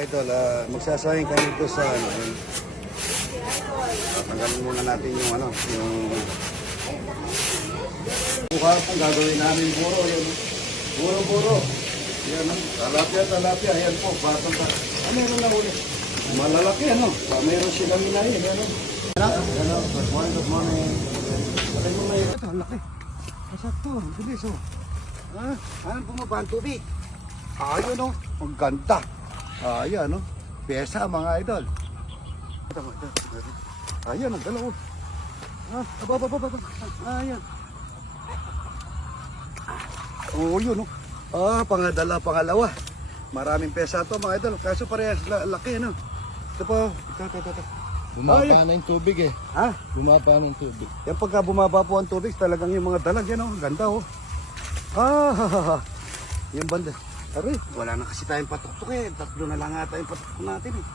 idol, ah, magsasayang kami dito sa ano. Tanggalin muna natin yung ano, yung Mukha pong gagawin namin puro yun. Puro, puro. Yan, ah. talapia, talapia. Yan po, batang ta. Ah, meron na ulit. Malalaki, ano? Ah, meron silang minahin, ano? Ano, good morning, good morning. Patay mo na yun. Ito, ang laki. Masakto, ang bilis, oh. Ah, ano bumaba ang tubig? Ayun, oh. Ang ganda. Ayan, oh. Pesa, mga idol. Ayan, ang dalawa. Ah, aba, aba, aba, aba. Ayan. Oo, yun, oh. Ah, pangadala, pangalawa. Maraming pesa to mga idol. Kaso parehas la- laki, ano? Ito pa. Ito, ito, ito. ito. Bumaba Ay. na yung tubig eh. Ha? Bumaba ng tubig. Yan pagka bumaba po ang tubig, talagang yung mga dalag yan, oh. Ganda, oh. Ah, yung banda. Aray, wala na kasi tayong patuktok eh. Tatlo na lang ata yung patuktok natin eh.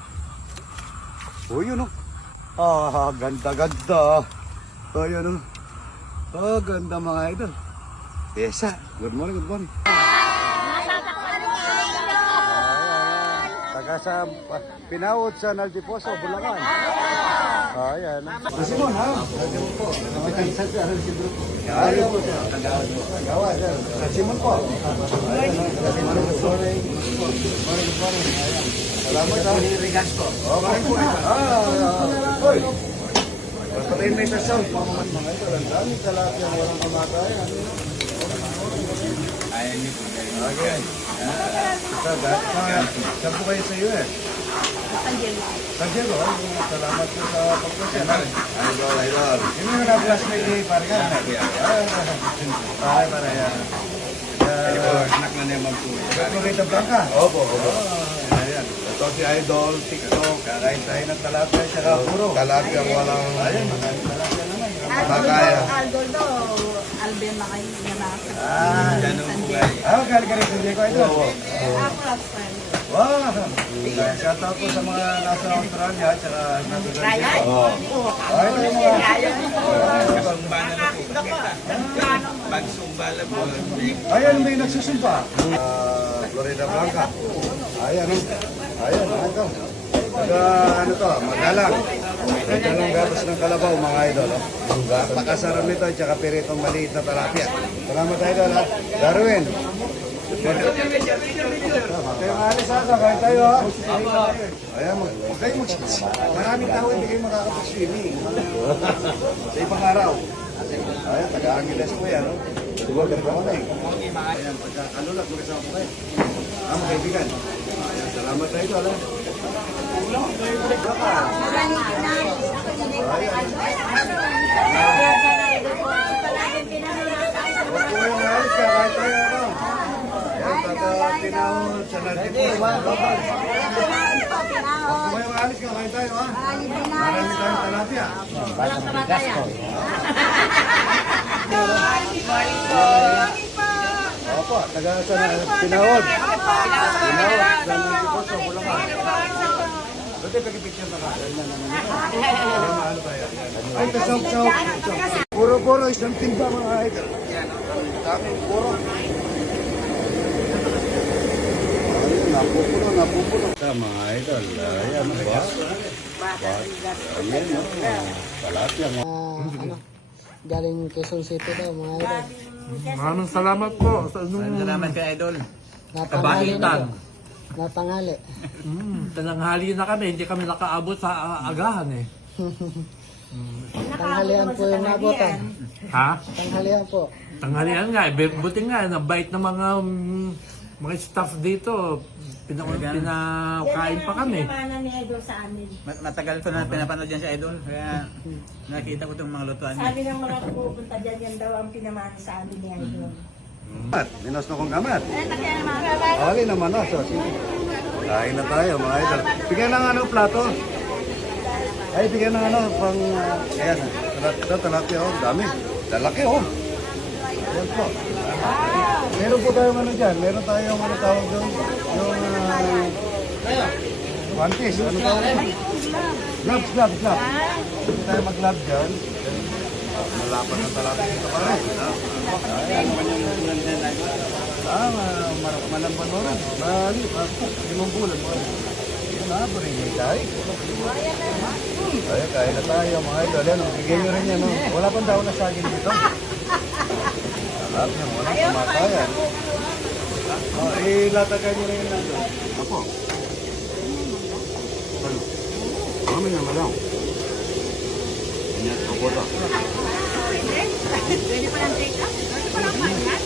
Oh, yun, oh. Ah, ganda, ganda. Oh, yun, oh. Oh, ganda mga idol. Pesa. Good morning, good morning. Taga sa uh, Pinawod sa Naldiposo, Bulacan. Ayan. Si Simon, ha? Simon po. Salamat, ha? Rigas po. Okay po. Ah, hoy. Patayin mo yung sound. Pamaman mga ito. Ang daming talapia na walang kamatayan. Ayan niyo po. Okay. Sa, po kayo sa US? San Diego, ay, salamat po sa pagpasya. Idol, idol. Yung mga na-classmate ni Parga. Ay, para yan. Anak na naman po. Florida Blanca. Opo, opo. Ayan. Ito si Idol, TikTok. Kakain tayo ng talapia saka puro. Talapia walang... Ayan, talapia naman. Makaya. Aldoldo, Alben na kayo na nasa. Ah, Ganun po kayo. ah, galing ka rin sa Diego ito. Ako last time. Wow! Shout out po sa mga nasa Australia at saka nasa Kaya? Oo. Ay, ito yung mga... Po. Sumbala po. Ayan, may nagsusumpa. Ah, Florida Blanca. Ayan, oh. Ayan, ito. Pagka, ano to, magalang. Magalang gatas ng kalabaw, mga idol. Oh. Pakasarap nito, at saka piritong maliit na talapia. Salamat, idol, ha. Darwin. Kayo nga alis ha, kain tayo ha. Ayan, huwag kayo mag Maraming tao hindi kayo makakapag-swimming. Sa ibang araw. Ayan, taga-Angeles po yan, no? Siguro ka pa eh. Ayan, pagkakalulag, magkasama po kayo. Ah, kaibigan. Ayan, salamat na ito, alam. Huwag po kayong alis, kakain tayo, ano? Ayan, taga-tinahon sa Natipo. Huwag po kayong alis, kakain tayo, ha? Marami tayong talapia. Opo, taga sa Tinahon. Tinahon, sa Natipo, sa Bulacan. Pwede pag-picture na ka. Ganyan na naman. Maano tayo. Ay, kasaw-saw. Puro-puro, isang timba mga idol. Daming puro. Napupuno, napupuno. Sa mga idol, ayan ba? Ayan, no? Ah, ano, galing Quezon City daw mga idol. Maraming salamat po sa inyong Salamat kay Idol. Napangali na kabahitan. daw. Napangali. Mm, tananghali na kami, hindi kami nakaabot sa ah, agahan eh. Tanghalian po yung nabotan. Ha? Tanghalian po. Tanghalian nga, eh, buti nga, nabait na mga mm, mga staff dito. Pina, pinakain pa kami. Pinamana ni Idol sa amin. Mat- Matagal ko na pinapanood yan si Idol. Kaya nakita ko itong mga lutuan niya. Sabi ng mga pupunta dyan, yan daw ang pinamana sa amin ni Idol. Gamat, minos na kong gamat. Eh, takya naman. Na, so sige. Kain na tayo mga idol. Bigyan ng ano, plato. Ay, bigyan ng ano, pang, uh, ayan, talat, ito, talapia, oh, dami. Lalaki, oh. Ayan po. Po tayong ano dyan, meron tayong ano tawag doon, yung, uh, one piece, ano tawag doon? Gloves, gloves, gloves. Hindi tayo mag-glove dyan. Malapat na talapia dito pa rin. Ah, ma- ma- malamban mo rin. Bali. Limang bulan mo rin. burinay tayo. Ay, kaya na tayo mga idol. Yan, bigyan nyo rin yan. No? Wala pang daw na saging dito. Sarap yan, wala kumakayan. Oh, ilatagan nyo rin yan nandun. Apo. Ano? Mami na malaw. Ingat, ako to. Pwede pa lang take up? Pwede pa lang pangat?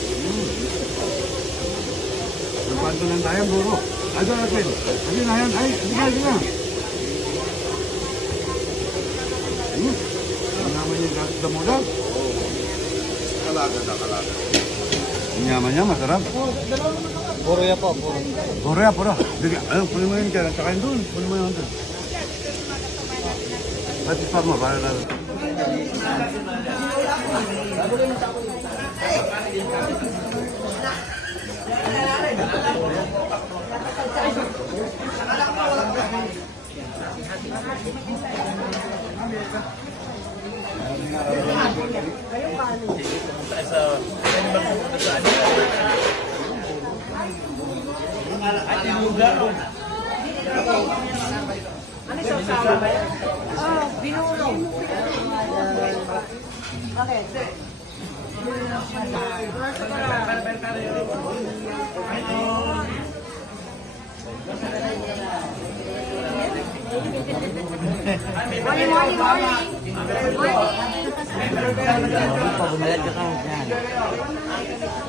Nagpanto lang tayo, buro. Ano natin? Ano na yan? Ay, sige na, sige na. Hmm? Ang naman yung gato damo lang. Kalaga na, kalaga. Ang yaman niya, masarap. Puro yan po, puro. Puro yan, puro. Bigyan, ano, punin mo yun dyan. Tsaka yun doon. Punin mo yun doon. Pati pa mo, para na.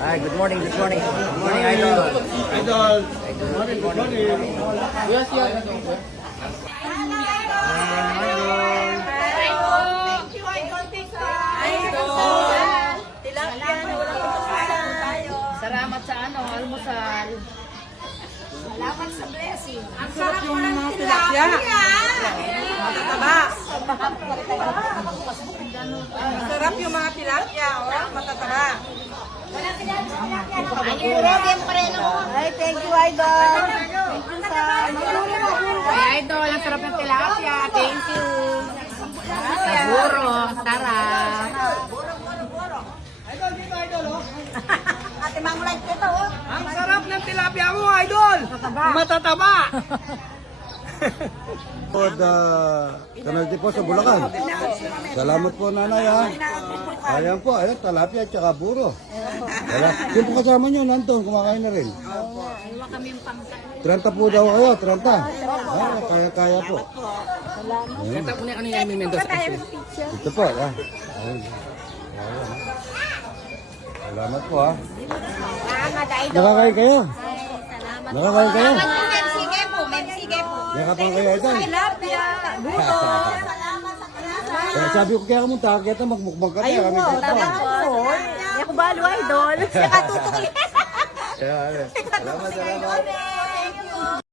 Ay, good morning, good morning. Good morning, idol. Thank you, Idol. Idol. Na wala pa tayo. Salamat sa ano, almusal. Salamat sa blessing. Ang sarap yung mga tilapia. Matataba. Sarap yung mga tilapia. Oh, matataba. Ay, thank you, Idol. Ay, Idol, ang sarap ng tilapia. Thank you. Siguro, sarap. Ate Mang Light ito, oh. Ang sarap ng tilapia mo, idol! Matataba! Po, the penalty po sa Bulacan. Salamat po, nanay, ha. Ayan po, ayun, talapia at saka buro. Wala. Sino po kasama nyo, nandun, kumakain na rin. 30 po daw kayo, 30. Ah, kaya-kaya po. Ayun. Ito po, ha. Ayun. Ayun. Salamat po, ha. Nakakain kayo? Nakakain kayo? Po, po. Yakapang kayo ito. Tilapia. Buto. Kaya sabi ko kaya kamunta, kaya ito magmukbang ka tayo. Kami ko pa. Hindi ako balo, idol. Siya katutok. Ano. Salamat, salamat.